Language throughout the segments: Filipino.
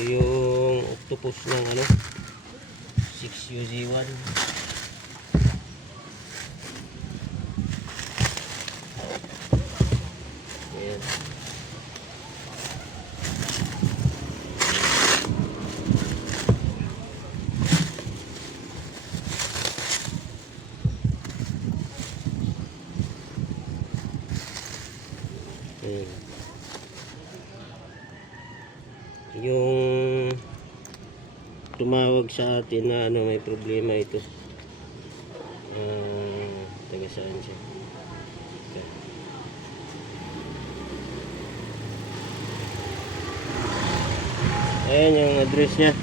Ito yung octopus ng ano 6UZ1. Ayan. Ayan. Yung tumawag sa atin na ano, may problema ito. Taga saan siya? Okay. Ayan yung address niya.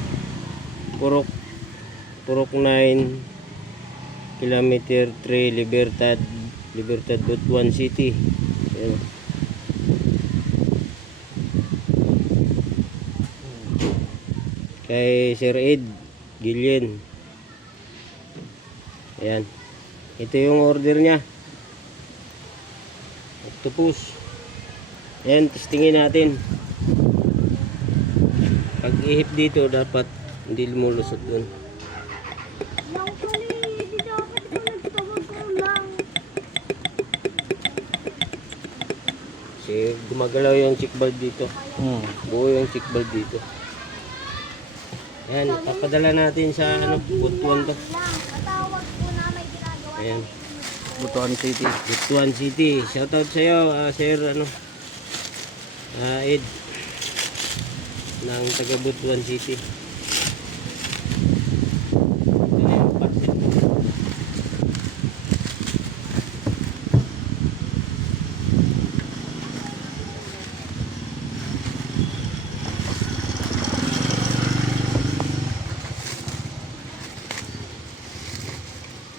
Purok 9 kilometer 3 Libertad Butuan City. Ayan. Kay Sir Ed Gillian. Ayan. Ito yung order niya. Octopus. Ayan, testingin natin. Pag ihip dito, dapat hindi lumulusot dun. Yung pali, hindi dapat ito nagtawag ko lang. Kasi gumagalaw yung chick bulb dito. Buo yung chick bulb dito. Ayan, papadala natin sa ano, Butuan to. Katawag ko na may ginagawa. Ayan, Butuan City. Butuan City. Shoutout sa iyo, Sir ano, Ed ng taga Butuan City. Ayan, parcel.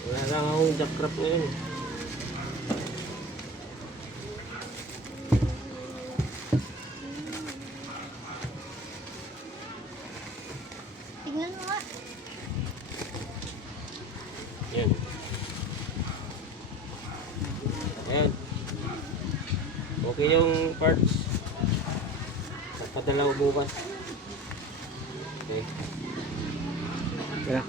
Wala lang akong jackrap ngayon. Tingnan mo nga. Ayan. Ayan. Okay yung parts. Papadala ko bukas. Okay. Kaya.